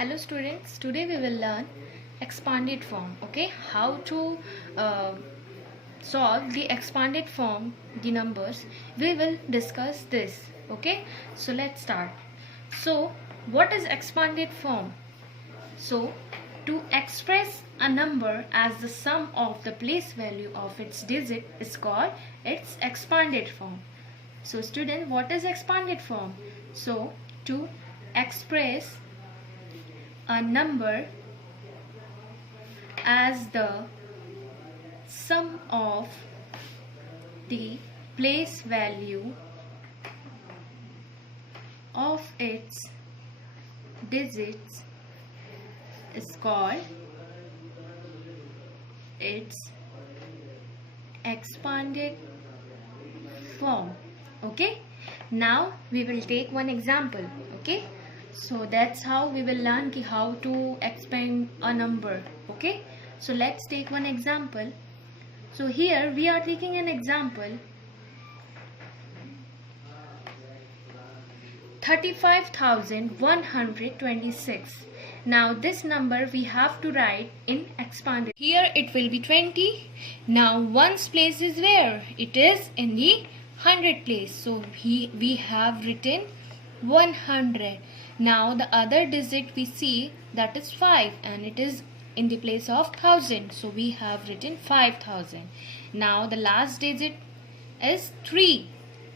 Hello students, today we will learn expanded form. Okay, how to solve the expanded form, the numbers. We will discuss this. Okay, so let's start. So what is expanded form? So to express a number as the sum of the place value of its digit is called its expanded form. So student, what is expanded form? So to express a number as the sum of the place value of its digits is called its expanded form. Okay, now we will take one example. Okay, so that's how we will learn how to expand a number. Okay, so let's take one example. So here we are taking an example 35,126. Now this number we have to write in expanded. Here it will be 20. Now ones place is where? It is in the 100 place. So we have written 100. Now the other digit we see, that is 5, and it is in the place of 1000. So we have written 5000. Now the last digit is 3,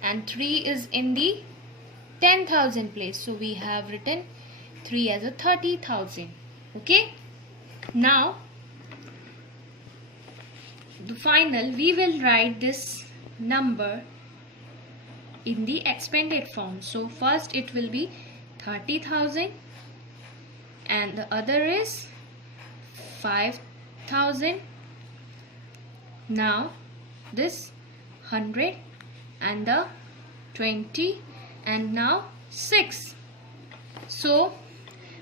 and 3 is in the 10,000 place. So we have written 3 as a 30,000. Okay. Now the final we will write this number in the expanded form. So first it will be 30,000 and the other is 5,000. Now this 100 and the 20 and now 6. So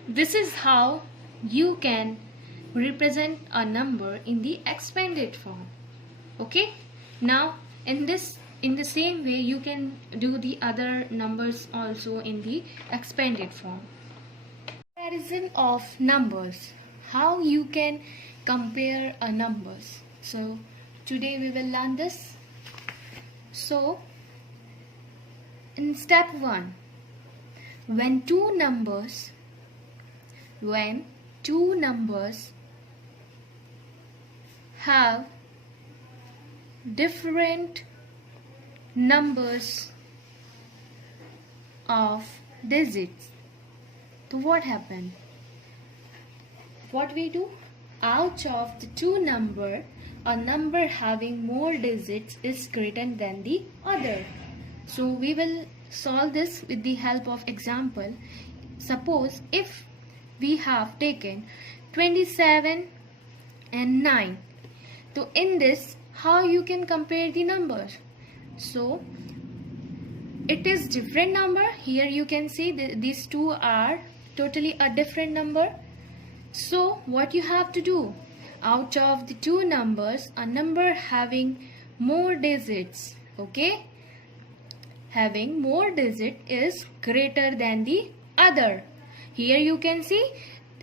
this is how you can represent a number in the expanded form. Okay, now in the same way you can do the other numbers also in the expanded form. Comparison of numbers, how you can compare a numbers. So today we will learn this. So in step 1, when two numbers have different numbers of digits, so what happened? What we do? Out of the two number, a number having more digits is greater than the other. So we will solve this with the help of example. Suppose if we have taken 27 and 9. So in this, how you can compare the numbers? So it is different number. Here you can see these two are totally a different number. So what you have to do? Out of the two numbers, a number having more digits, okay, having more digit is greater than the other. Here you can see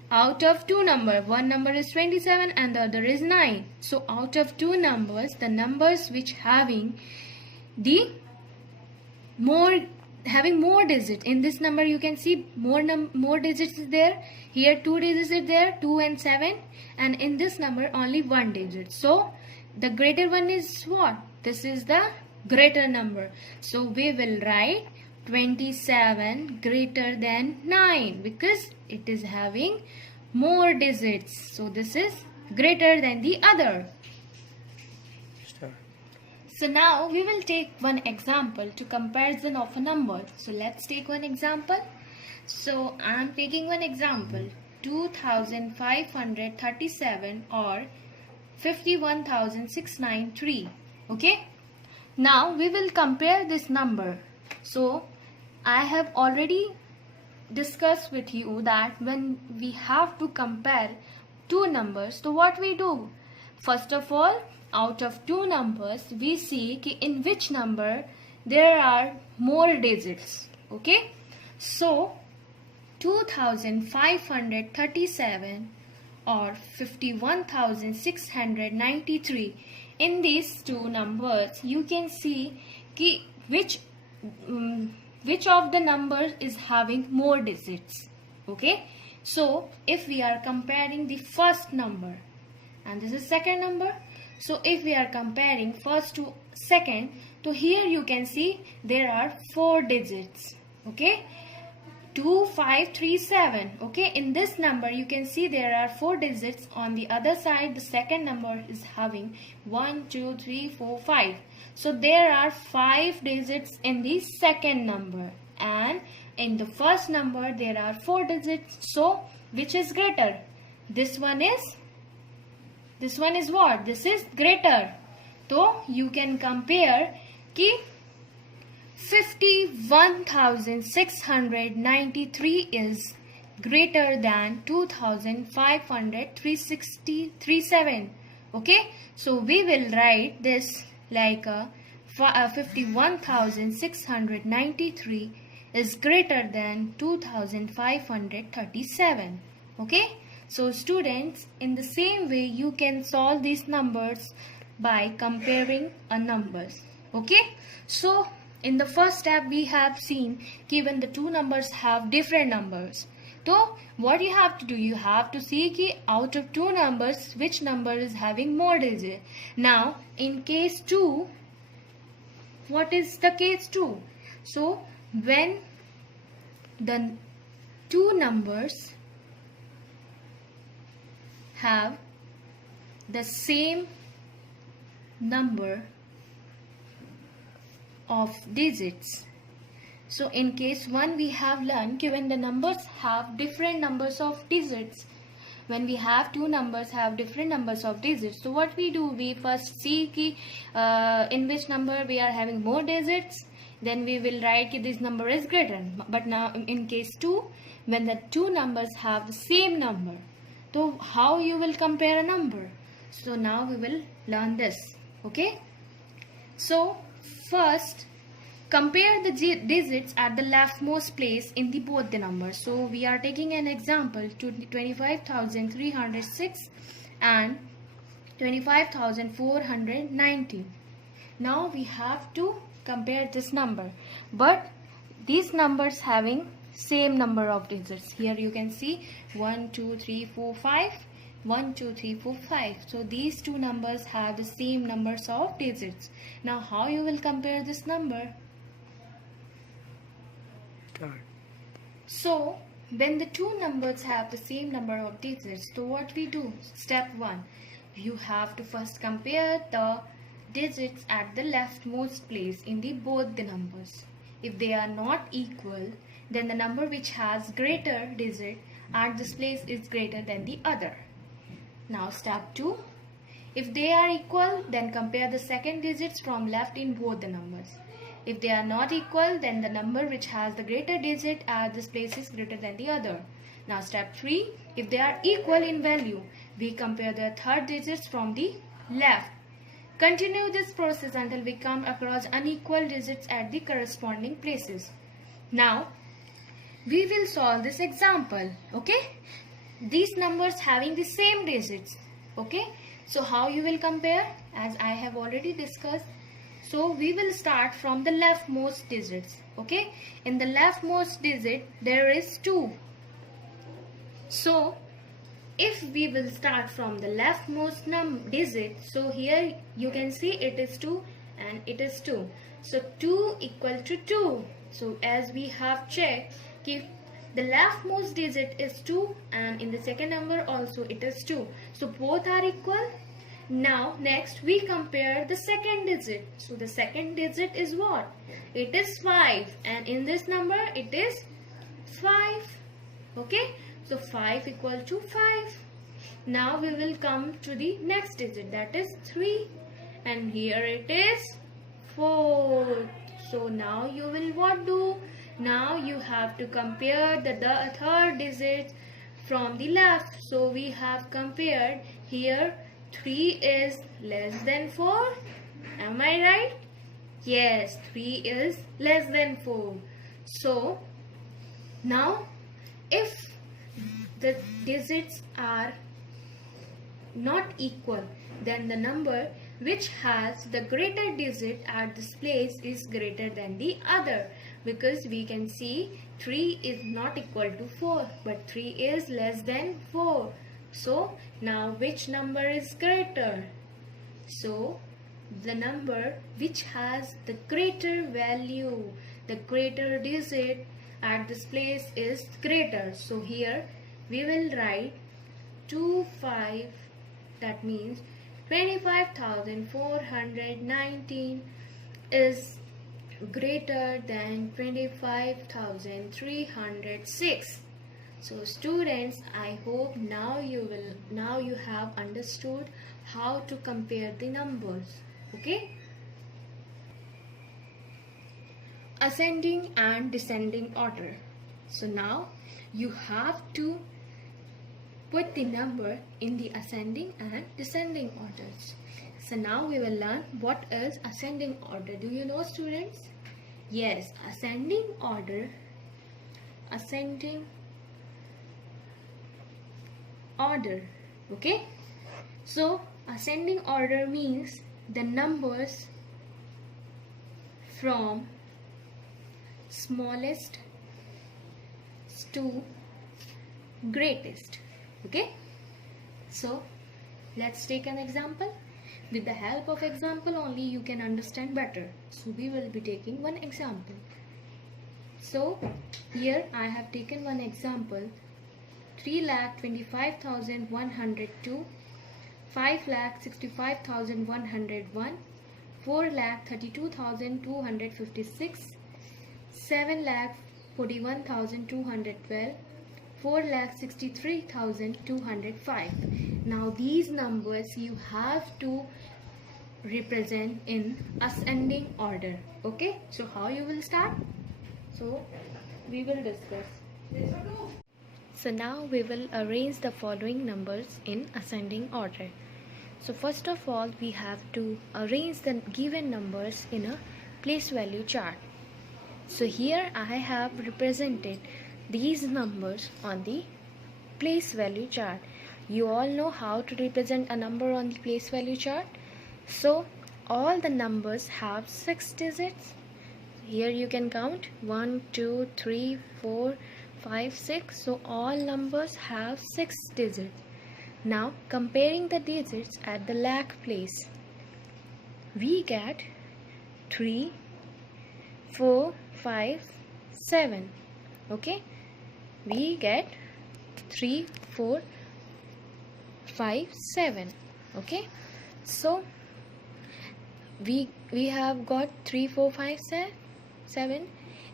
out of two numbers, one number is 27 and the other is 9. So out of two numbers, the numbers which having the more digits, in this number you can see more digits is there. Here 2 digits is there, 2 and 7, and in this number only 1 digit. So the greater one is what? This is the greater number. So we will write 27 greater than 9 because it is having more digits. So this is greater than the other. So now we will take one example to comparison of a number. So let's take one example. So I am taking one example 2537 or 51,693. Okay. Now we will compare this number. So I have already discussed with you that when we have to compare two numbers, so what we do? First of all, out of two numbers, we see in which number there are more digits. Okay, so 2537 or 51,693. In these two numbers you can see which of the numbers is having more digits. Okay, so if we are comparing the first number and this is second number, so if we are comparing first to second, so here you can see there are 4 digits. Okay, 2537. Okay, in this number you can see there are 4 digits. On the other side the second number is having 1 2 3 4 5. So there are 5 digits in the second number, and in the first number there are 4 digits. So which is greater? This one is what? This is greater. So you can compare ki 51,693 is greater than 2,537. Okay, so we will write this like 51,693 is greater than 2,537. Okay, so students, in the same way you can solve these numbers by comparing numbers. Okay, so in the first step we have seen when the two numbers have different numbers. So what you have to do, you have to see out of two numbers which number is having more digits. Now in case 2, what is the case 2? So when the two numbers have the same number of digits. So in case 1 we have learned when the numbers have different numbers of digits. When we have two numbers have different numbers of digits, so what we do, we first see in which number we are having more digits, then we will write this number is greater. But now in case 2, when the two numbers have the same number, so how you will compare a number? So now we will learn this. Okay, so first compare the digits at the leftmost place in the both the numbers. So we are taking an example to 25,306 and 25,490. Now we have to compare this number, but these numbers having same number of digits. Here you can see 1 2 3 4 5, 1 2 3 4 5. So these two numbers have the same numbers of digits. Now how you will compare this number? So when the two numbers have the same number of digits, so what we do? Step 1, you have to first compare the digits at the leftmost place in the both the numbers. If they are not equal, then the number which has greater digit at this place is greater than the other. Now step 2, if they are equal, then compare the second digits from left in both the numbers. If they are not equal, then the number which has the greater digit at this place is greater than the other. Now step 3, if they are equal in value, we compare the third digits from the left. Continue this process until we come across unequal digits at the corresponding places. Now we will solve this example. Okay, these numbers having the same digits. Okay, so how you will compare? As I have already discussed, so we will start from the leftmost digits. Okay, in the leftmost digit there is 2. So if we will start from the leftmost digit, so here you can see it is 2 and it is 2. So 2 equal to 2. So as we have checked, if the leftmost digit is 2 and in the second number also it is 2. So both are equal. Now next we compare the second digit. So the second digit is what? It is 5 and in this number it is 5. Okay, so 5 equal to 5. Now we will come to the next digit, that is 3, and here it is 4. So now you will what do? Now you have to compare the third digit from the left. So we have compared here 3 is less than 4. Am I right? Yes, 3 is less than 4. So now If the digits are not equal, then the number which has the greater digit at this place is greater than the other, because we can see 3 is not equal to 4, but 3 is less than 4. So now which number is greater? So the number which has the greater value, the greater digit at this place is greater. So here we will write 25, that means 25,419 is greater than 25,306. So students, I hope now you have understood how to compare the numbers. Okay? Ascending and descending order. So now you have to put the number in the ascending and descending orders. So now we will learn what is ascending order. Do you know, students? Yes, ascending order. Okay? So ascending order means the numbers from smallest to greatest. Okay, so let's take an example. With the help of example only you can understand better. So we will be taking one example. So here I have taken one example: 3,25,102, 5,65,101, 4,32,256, 7,41,212, 4,63,205. Now these numbers you have to represent in ascending order. Okay, so how you will start? So we will discuss. So now we will arrange the following numbers in ascending order. So first of all, we have to arrange the given numbers in a place value chart. So here I have represented these numbers on the place value chart. You all know how to represent a number on the place value chart. So all the numbers have 6 digits. Here you can count 1, 2, 3, 4, 5, 6. So all numbers have 6 digits. Now comparing the digits at the lakh place, we get 3, 4, 5, 7. Okay, we get 3, 4, 5, 7. Okay, so we have got 3, 4, 5, 7.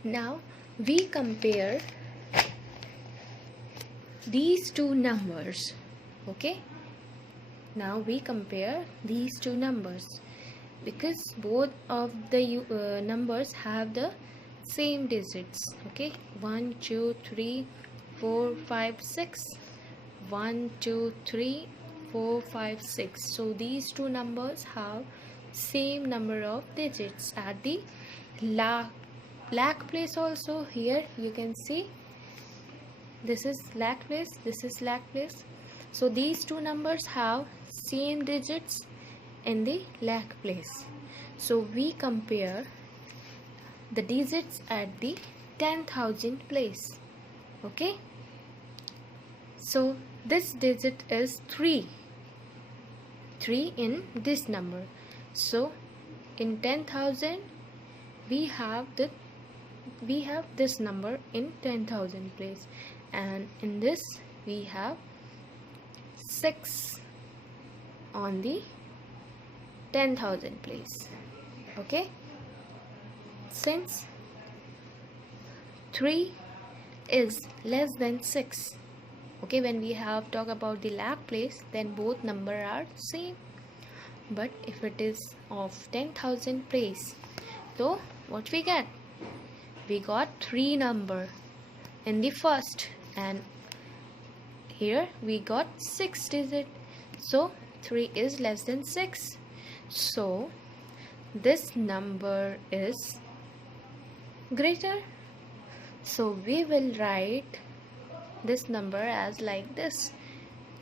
Now we compare these two numbers. Okay, now we compare these two numbers because both of the numbers have the same digits. Okay, 1, 2, 3, 4, 5, 6. 1, 2, 3, 4, 5, 6. So these two numbers have same number of digits at the lakh place. Also here you can see this is lakh place, this is lakh place. So these two numbers have same digits in the lakh place. So we compare the digits at the 10,000 place. Okay, so this digit is 3 in this number. So in 10,000 we have this number in 10,000 place, and in this we have 6 on the 10,000 place. Okay, since 3 is less than 6, okay, when we have talked about the lakh place, then both number are same. But if it is of 10,000 place, so what we get? We got 3 number in the first, and here we got 6 digit. So 3 is less than 6. So this number is greater. So we will write this number as like this: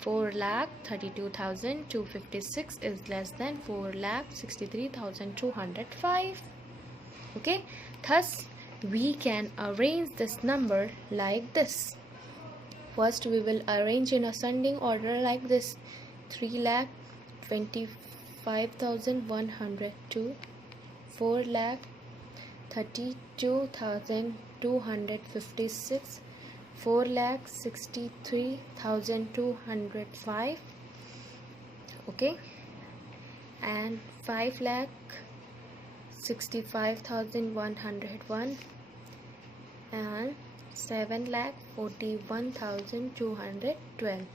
4,32,256 is less than 4,63,205. Okay, thus we can arrange this number like this. First we will arrange in ascending order like this: 3,25,102, 4,32,256, 4,63,205, okay, and 5,65,101 and 7,41,212.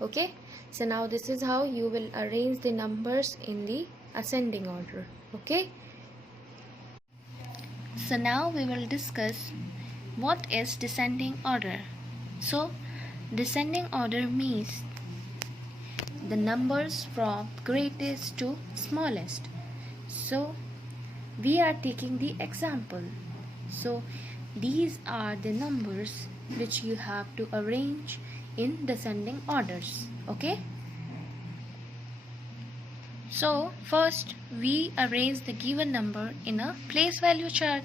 Okay, so now this is how you will arrange the numbers in the ascending order. Okay, so now we will discuss what is descending order. So descending order means the numbers from greatest to smallest. So we are taking the example. So these are the numbers which you have to arrange in descending orders. Okay, so first we arrange the given number in a place value chart.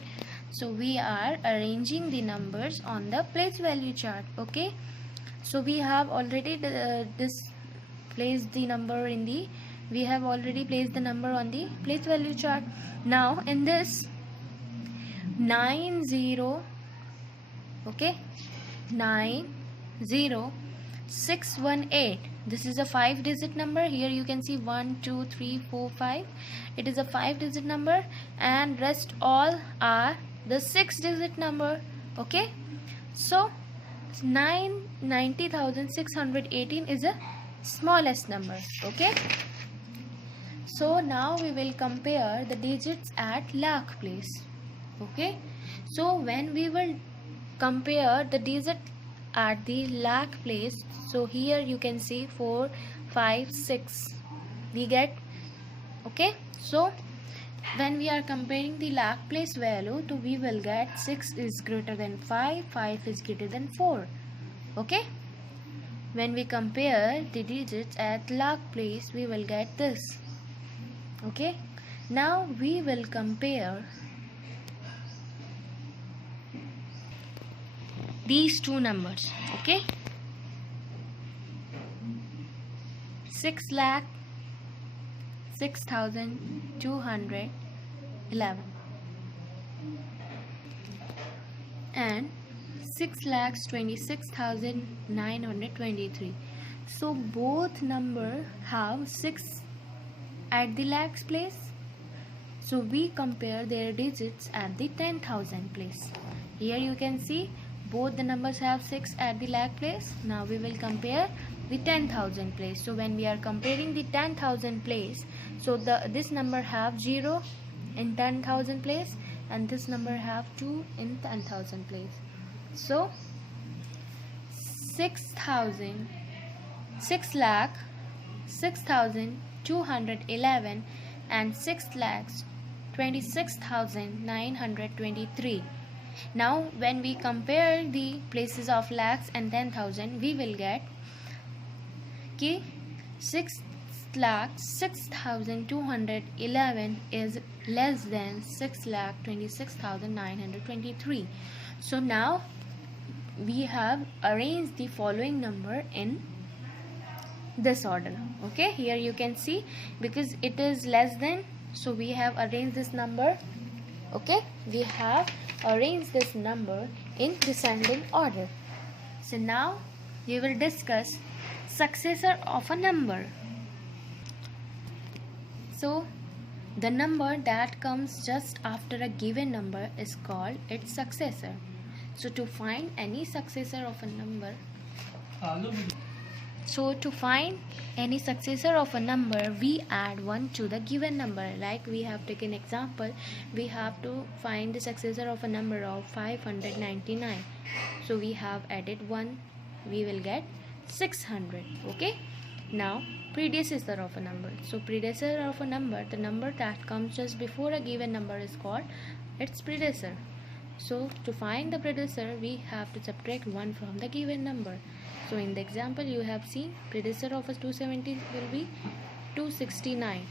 So we are arranging the numbers on the place value chart. Okay, so we have already placed the number in the number on the place value chart. Now in this 90, okay, 90618, this is a 5-digit number. Here you can see 1 2 3 4 5. It is a 5-digit number, and rest all are the 6-digit number. Okay, so 990,618 is a smallest number. Okay, so now we will compare the digits at lakh place. Okay, so when we will compare the digit at the lakh place, so here you can see 4 5 6 we get. Okay, so when we are comparing the lakh place value, so we will get 6 is greater than 5, 5 is greater than 4. Okay, when we compare the digits at lakh place, we will get this. Okay, now we will compare these two numbers. Okay, 6,06,211 and 6,26,923. So both number have 6 at the lakhs place. So we compare their digits at the 10,000 place. Here you can see both the numbers have 6 at the lakh place. Now we will compare the 10,000 place. So when we are comparing the 10,000 place, so this number have 0 in 10,000 place, and this number have 2 in 10,000 place. So 6,6,211 and 6,26,923. Now when we compare the places of lakhs and 10,000, we will get कि 6,06,211 is less than 6,26,923. So now we have arranged the following number in this order. Okay, here you can see, because it is less than, so we have arranged this number. Okay, we have arranged this number in descending order. So now we will discuss successor of a number. So the number that comes just after a given number is called its successor. So to find any successor of a number, we add 1 to the given number. Like we have taken example, we have to find the successor of a number of 599. So we have added 1, we will get 600. Okay, now predecessor of a number. So predecessor of a number, the number that comes just before a given number is called its predecessor. So to find the predecessor, we have to subtract 1 from the given number. So in the example you have seen, predecessor of a 270 will be 269.